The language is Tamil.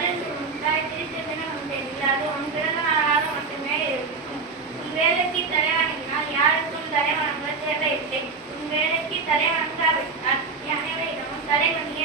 மருந்து உண்டாய் திருத்த தினம் உண்டெனில் அது உன் பிறந்த நாளாக மட்டுமே இருக்கும். உன் வேலைக்கு தலைவணங்கினால் யாருக்கும் தலைவணங்க தேவையில்லை. உன் வேலைக்கு தலைவணங்காவிட்டால் அனைவரிடமும் தலைவணங்கி